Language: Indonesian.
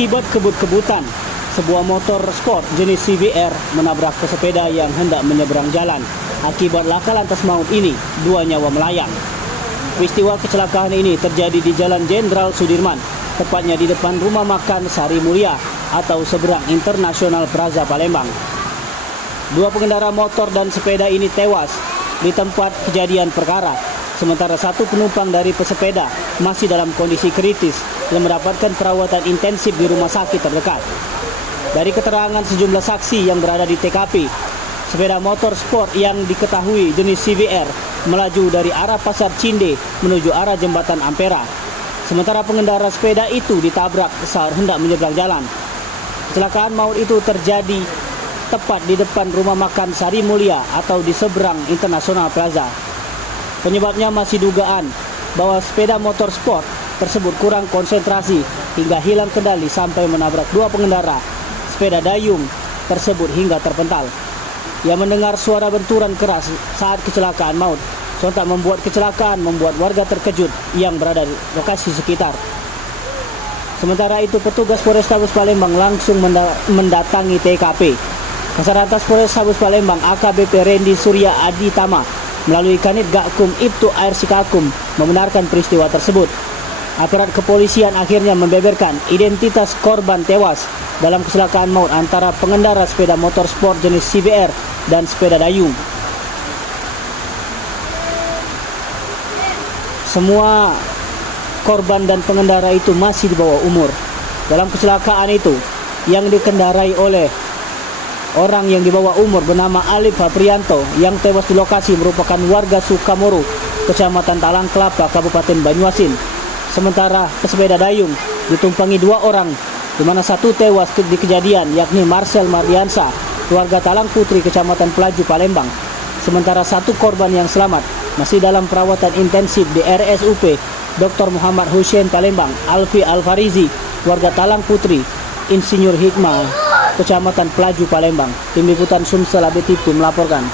Akibat kebut-kebutan, sebuah motor sport jenis CBR menabrak pesepeda yang hendak menyeberang jalan. Akibat laka lantas maut ini, 2 nyawa melayang. Peristiwa kecelakaan ini terjadi di Jalan Jenderal Sudirman, tepatnya di depan rumah makan Sari Mulia atau seberang Internasional Plaza Palembang. 2 pengendara motor dan sepeda ini tewas di tempat kejadian perkara, sementara 1 penumpang dari pesepeda masih dalam kondisi kritis yang mendapatkan perawatan intensif di rumah sakit terdekat. Dari keterangan sejumlah saksi yang berada di TKP, sepeda motor sport yang diketahui jenis CBR melaju dari arah Pasar Cinde menuju arah Jembatan Ampera. Sementara pengendara sepeda itu ditabrak saat hendak menyeberang jalan. Kecelakaan maut itu terjadi tepat di depan rumah makan Sari Mulia atau di seberang Internasional Plaza. Penyebabnya masih dugaan bahwa sepeda motor sport tersebut kurang konsentrasi hingga hilang kendali sampai menabrak 2 pengendara sepeda dayung tersebut hingga terpental. Yang mendengar suara benturan keras saat kecelakaan maut, sontak membuat warga terkejut yang berada di lokasi sekitar. Sementara itu, petugas Polrestabes Palembang langsung mendatangi TKP. Kasarantas Polrestabes Palembang AKBP Randy Surya Aditama melalui Kanit Gakum Ibtu Air Sikakum membenarkan peristiwa tersebut. Aparat kepolisian akhirnya membeberkan identitas korban tewas dalam kecelakaan maut antara pengendara sepeda motor sport jenis CBR dan sepeda dayung. Semua korban dan pengendara itu masih di bawah umur. Dalam kecelakaan itu yang dikendarai oleh orang yang di bawah umur bernama Alif Haprianto yang tewas di lokasi merupakan warga Sukamoro, Kecamatan Talang Kelapa, Kabupaten Banyuasin. Sementara pesepeda dayung ditumpangi 2 orang, di mana 1 tewas di kejadian, yakni Marcel Mardiansa, warga Talang Putri, Kecamatan Pelaju, Palembang. Sementara 1 korban yang selamat masih dalam perawatan intensif di RSUP Dr. Muhammad Hussein Palembang. Alfi Alfarizi, warga Talang Putri, Insinyur Hikmah, Kecamatan Pelaju, Palembang. Tim Liputan Sumsel Abetipu melaporkan.